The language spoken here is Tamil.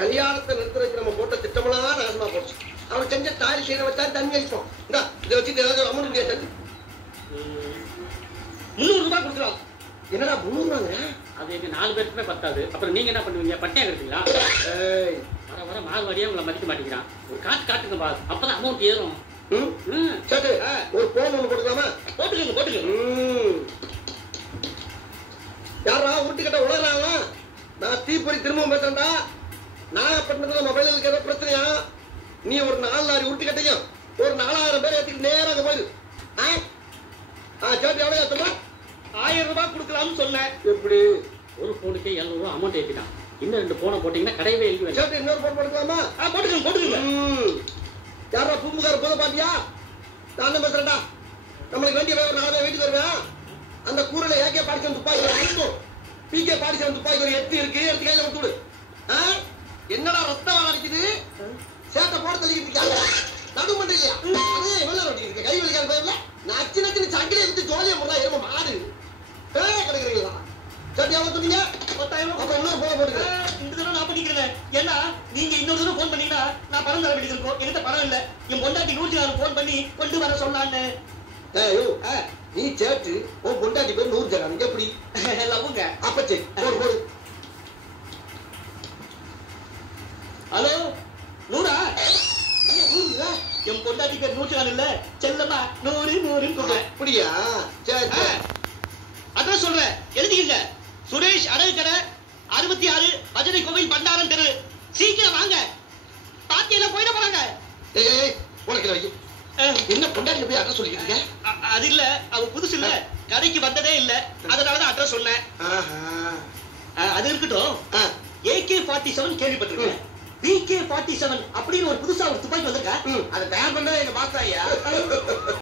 கல்யாணத்தை நிறுத்துறதுக்கு நம்ம போட்ட திட்டமெல்லாம் நாசமா போச்சு. அவன் செஞ்ச தாலி செய்ய வச்சா தண்ணி அடிப்போம். இந்தா இதை வச்சுட்டு ஏதாவது அமௌண்ட் முடியாது. 300 ரூபாய் கொடுக்குறோம். என்னடா 300 ரூபாங்க? அது எங்க 4 பேருக்குமே பத்தாது. அப்புறம் நீங்க என்ன பண்ணுவீங்க? பட்டியா கிடைப்பீங்களா? வர வர மார்வாடியா உங்களை மதிக்க மாட்டேங்கிறான். ஒரு காட்டுங்க பாரு, அப்பதான் அமௌண்ட் ஏறும். சரி, ஒரு போன் ஒண்ணு போட்டுக்கலாமா? போட்டுக்கோங்க. யாரா உருட்டுக்கிட்ட உலகிறாங்களா? நான் தீப்பொறி திரும்பவும் பேசுறேன்டா. நாகப்பட்டினத்துல மொபைல் இருக்கிற பிரச்சனையா? நீ ஒரு 4 லாரி உருட்டுக்கட்டையும் ஒரு 4000 பேர் ஏத்திட்டு நேரம் அங்க போயிரு. சரி, எவ்வளவு ஏத்தமா? 1000 ரூபாய் கொடுக்கலாம்னு சொன்னேன். எப்படி? ஒரு போனுக்கே 700 ரூபாய் அமௌண்ட் ஏத்திட்டான். இன்னும் 2 போனை போட்டீங்கன்னா கடையவே எழுதி. சரி, இன்னொரு போன் போட்டுக்கலாமா? போட்டுக்கோங்க. யாரா பூம்புகார போத பாத்தியா? நான் தான் பேசுறேன்டா. நம்மளுக்கு வேண்டிய ஒரு 4 பேர் வீட்டுக்கு வருவேன். அந்த கூரையில ஏகே பாடிச்சவன் துப்பாக்கி இருக்கும், பிகே பாடிச்சவன் துப்பாக்கி ஒரு 8 இருக்கு. எடுத்து கையில கொடுத்து விடு. என்னடா ரத்தம் அடிக்குது? சேட்டை போட தள்ளிக்கிட்டு இருக்காங்க. நடு பண்றீங்க. அதே வெள்ள ரொட்டி இருக்கு. கை வலிக்காத பயம்ல நச்சு நச்சுன்னு சங்கிலியை விட்டு ஜோலியா முறா எரும மாடு கிடைக்கிறீங்களா? சரி, எவ்வளவு சொன்னீங்க? 10,000. அப்புறம் இன்னொரு போன போடுங்க. இந்த தடவை நான் பண்ணிக்கிறேன். ஏன்னா நீங்க இன்னொரு தடவை போன் பண்ணீங்கன்னா நான் பணம் தர வேண்டியது இருக்கும். என்கிட்ட பணம் இல்ல. என் பொண்டாட்டி 104 போன் பண்ணி கொண்டு வர சொன்னான்னு. நீ சேட்டு உன் பொண்டாட்டி பேர் 100 ஜனாங்க. எப்படி லவ்வுங்க? அப்ப சரி, போடு. ஹலோ, 100? என் பொண்டாட்டி பேர் 104 இல்ல, செல்லம்மா 100 அப்படியா? சரி, அதான் சொல்றேன், எழுதிக்கங்க. சுரேஷ் அடகு கடை 66 பஜனை கோவில் பண்டாரம் தெரு. சீக்கிரம் வாங்க, பாத்தியெல்லாம் போயிட போறாங்க. உனக்கு வை. என்ன பொண்டாட்டி போய் அட்ரஸ் சொல்லிக்கிட்டு? அது இல்ல, அவ புதுசு இல்ல, கடைக்கு வந்ததே இல்ல, அதனாலதான் அட்ரஸ் சொன்னேன். அது இருக்கட்டும். AK-47 கேள்விப்பட்டிருக்கேன். BK-47 அப்படின்னு ஒரு புதுசா ஒரு துப்பாக்கி வந்திருக்கா? அதை தயார் பண்ணதே எங்க பாஸ்தா ஐயா.